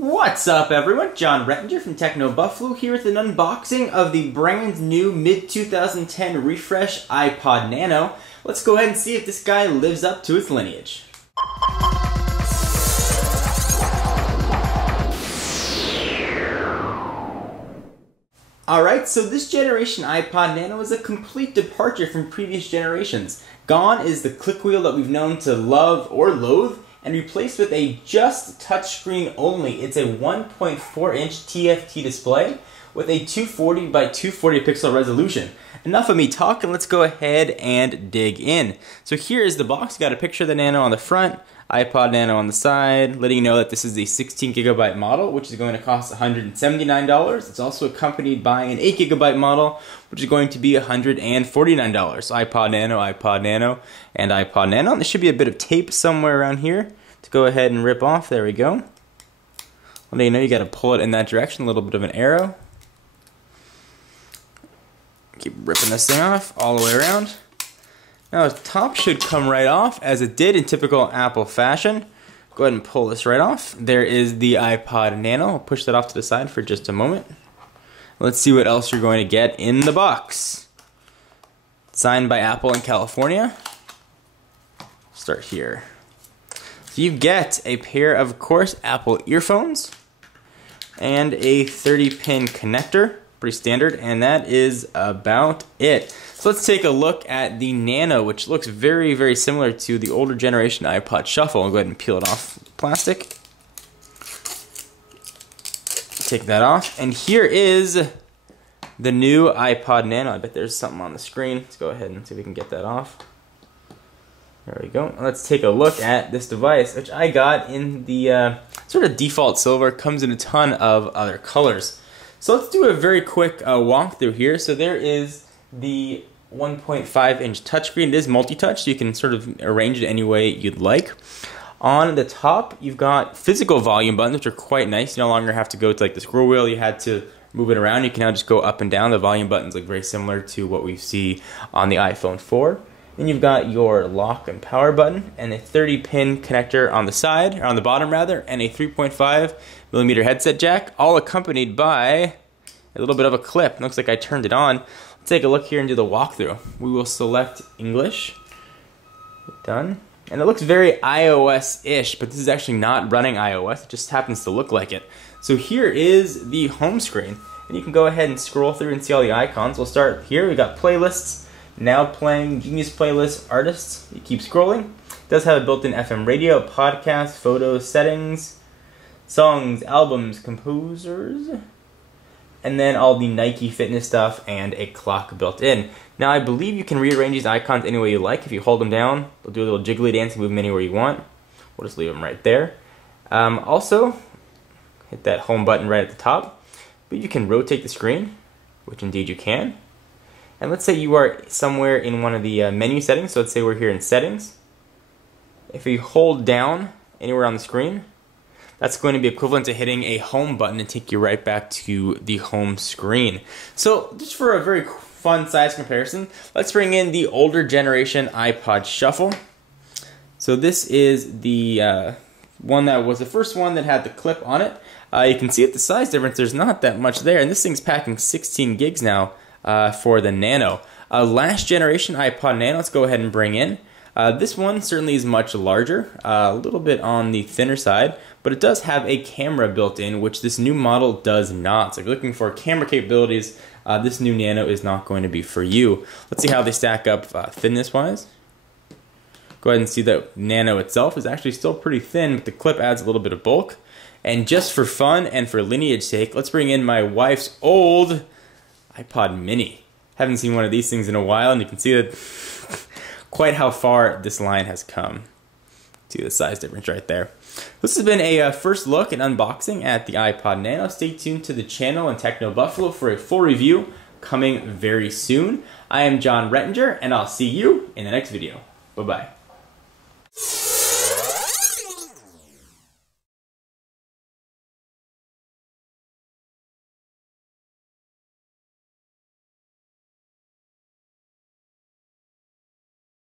What's up everyone, John Rettinger from TechnoBuffalo here with an unboxing of the brand new mid-2010 refresh iPod Nano. Let's go ahead and see if this guy lives up to its lineage. Alright, so this generation iPod Nano is a complete departure from previous generations. Gone is the clickwheel that we've known to love or loathe, and replaced with a just touchscreen only. It's a 1.4 inch TFT display with a 240 by 240 pixel resolution. Enough of me talking, let's go ahead and dig in. So here is the box. Got a picture of the Nano on the front, iPod Nano on the side, letting you know that this is the 16GB model, which is going to cost $179. It's also accompanied by an 8GB model, which is going to be $149. So iPod Nano, iPod Nano, and iPod Nano. And there should be a bit of tape somewhere around here to go ahead and rip off. There we go. Letting you know you got to pull it in that direction, a little bit of an arrow. Keep ripping this thing off all the way around. Now the top should come right off, as it did in typical Apple fashion. Go ahead and pull this right off. There is the iPod Nano. I'll push that off to the side for just a moment. Let's see what else you're going to get in the box. Signed by Apple in California. Start here. So you get a pair of course, Apple earphones and a 30-pin connector. Pretty standard, and that is about it. So let's take a look at the Nano, which looks very, very similar to the older generation iPod Shuffle. I'll go ahead and peel it off the plastic. Take that off, and here is the new iPod Nano. I bet there's something on the screen. Let's go ahead and see if we can get that off. There we go. Let's take a look at this device, which I got in the sort of default silver. Comes in a ton of other colors. So let's do a very quick walkthrough here. So there is the 1.5 inch touchscreen. It is multi-touch, so you can sort of arrange it any way you'd like. On the top, you've got physical volume buttons, which are quite nice. You no longer have to go to like the scroll wheel. You had to move it around. You can now just go up and down. The volume buttons look very similar to what we see on the iPhone 4. Then you've got your lock and power button and a 30-pin connector on the side, or on the bottom rather, and a 3.5mm headset jack, all accompanied by a little bit of a clip. Looks like I turned it on. Let's take a look here and do the walkthrough. We will select English. Done. And it looks very iOS-ish, but this is actually not running iOS. It just happens to look like it. So here is the home screen, and you can go ahead and scroll through and see all the icons. We'll start here. We've got playlists. Now playing, Genius Playlist, Artists. You keep scrolling. It does have a built-in FM radio, podcast, photos, settings, songs, albums, composers, and then all the Nike fitness stuff and a clock built in. Now I believe you can rearrange these icons any way you like. If you hold them down, they'll do a little jiggly dance and move them anywhere you want. We'll just leave them right there. Also, hit that home button right at the top. But you can rotate the screen, which indeed you can. And let's say you are somewhere in one of the menu settings. So let's say we're here in settings. If you hold down anywhere on the screen, that's going to be equivalent to hitting a home button and take you right back to the home screen. So just for a very fun size comparison, let's bring in the older generation iPod Shuffle. So this is the one that was the first one that had the clip on it. You can see at the size difference, there's not that much there, and this thing's packing 16 gigs now. For the Nano. Last generation iPod Nano, let's go ahead and bring in. This one certainly is much larger, a little bit on the thinner side, but it does have a camera built in, which this new model does not. So if you're looking for camera capabilities, this new Nano is not going to be for you. Let's see how they stack up thinness-wise. Go ahead and see that Nano itself is actually still pretty thin, but the clip adds a little bit of bulk. And just for fun and for lineage sake, let's bring in my wife's old iPod Mini. Haven't seen one of these things in a while, and you can see that quite how far this line has come. See the size difference right there. This has been a first look and unboxing at the iPod Nano. Stay tuned to the channel and TechnoBuffalo for a full review coming very soon. I am John Rettinger, and I'll see you in the next video. Bye-bye.